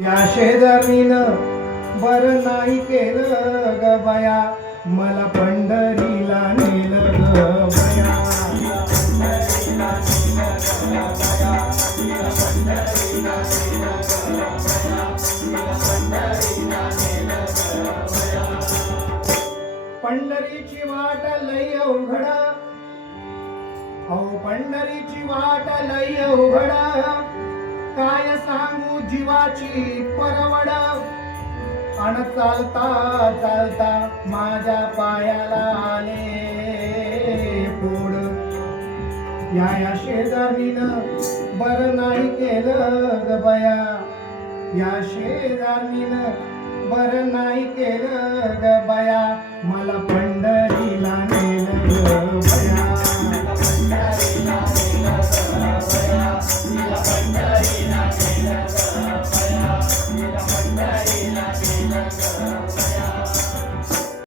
या शेजारीनं बरं नाही केलं ग बया, मला पंढरीला नेलं ग बया. पंढरीची वाट लई अवघड, अहो पंढरीची वाट लई अवघड, काय सांगू जीवाची परवड. अन चालता चालता माझ्या पायाला आले फोड. या शेजारीनं बरं नाही केलं ग बया, या शेजारीनं बरं नाही केलं ग बया, मला पंढरीला नेलं ग बया. पंढरीला